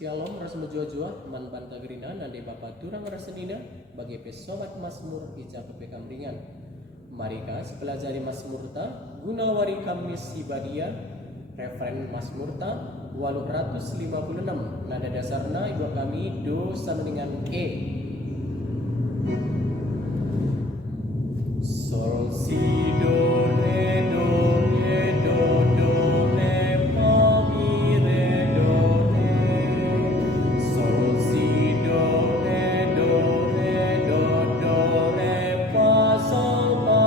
Shalom rasa menjua-jua man banta gerina nande bapa turang rasenina bagi pesobat Mazmur ija pepe kamringan. Marika sepelajari Mazmurta gunawari kamis ibadia referen Mazmurta 856 nada dasarna ibu kami do sandingan E. Sol si do re do re do do re fa mi re do re. Sol si do re do re do do re fa sol fa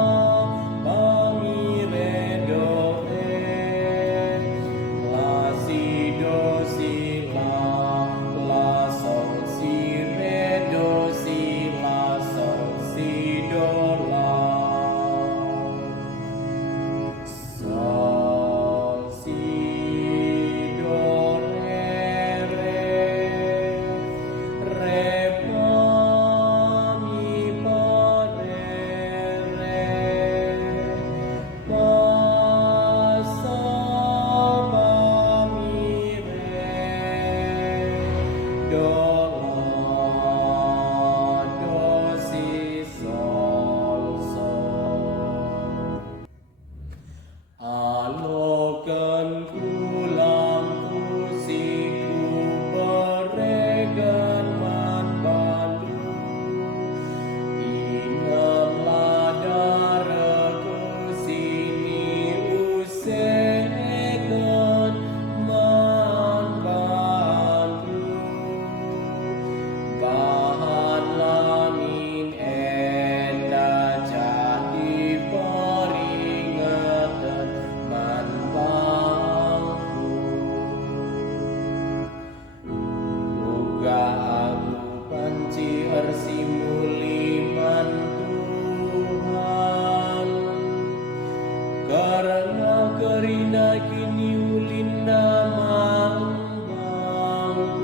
mi re do re. La si do si la sol si re do si la sol si do la. Sol si do re fa mi fa fa sol fa mi re do la do si sol sol. Alokan kulam kusiku beregan man bandu. Inamlah daraku sini usekan man bandu. Bahan lamin enda jadi peringatan man bangku. Duga aku panci arsimuliman Tuhan, karena kerina kini ulin nama bangku.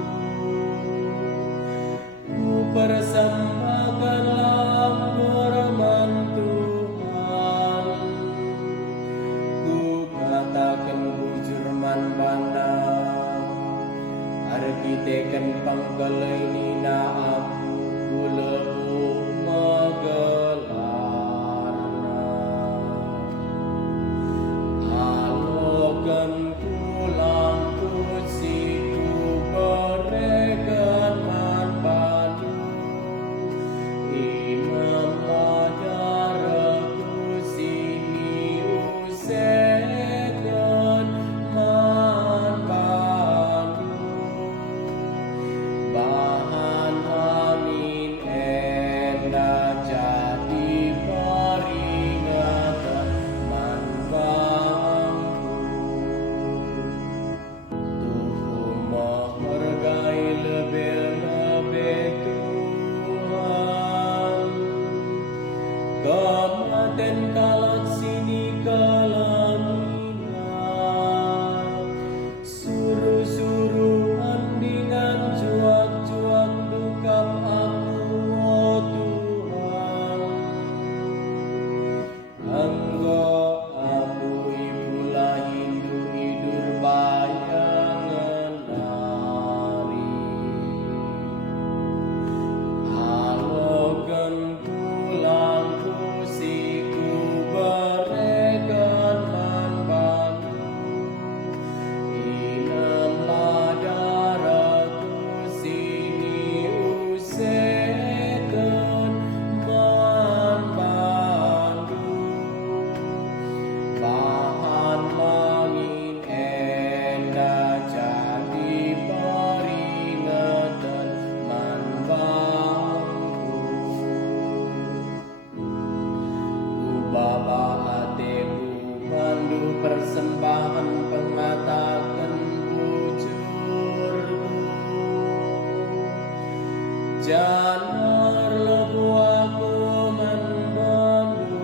Ku persembahkan firman Tuhan, ku katakan bujur man bana, arkiteken pangkalaini na aku kulebu magelarna. Alokan pulang kusiku beregan man banu. Inamlah daraku sini usekan man banu. Bahan amin enda jadi peringatan man bangku. Tuhu menghargai lebih-lebih Tuhan, kematen kalat sini kalamina. Suruh-suruh andingan cuak-cuak dukap aku, oh Tuhan. Anggo aku ibulah hindu hidur bayangan lari. Alokan pulang kusiku beregan man banu. Inamlah daraku sini usekan man banu. Bahan langit enda jadi peringatan man bangku. Ku baba hatiku mandu persembahan pengatakan bujurku. Janar lebu aku man bandu.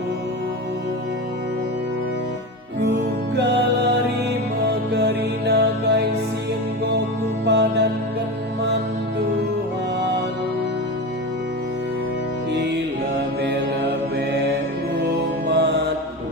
Ku galari makarina kaisin ku padankan man Tuhan. Ilebe-lebe umatku.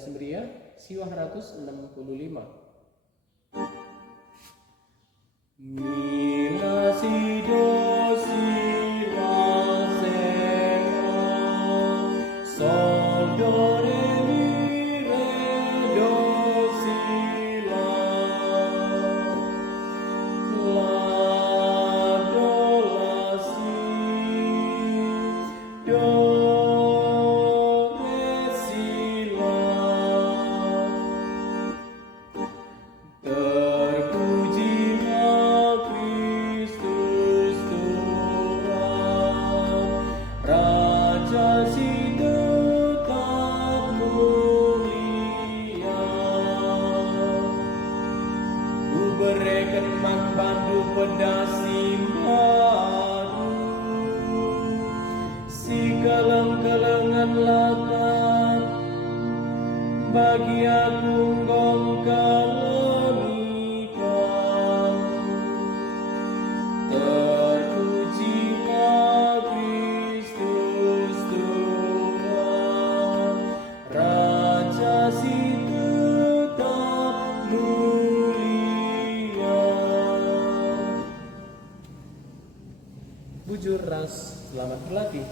Generasi Beria, Siwah 165. Mila si do si la se la, sol do re mi re do si la do la si do re si la. Terpujilah Kristus Tuhan, Raja si tetap mulia. Ku berikan mak pandu pedasi baru, si keleng-kelengan lakat, bagi aku gong kalemikan. Terpujilah Kristus Tuhan, Raja si tetap mulia. Bujur ras, selamat berlatih.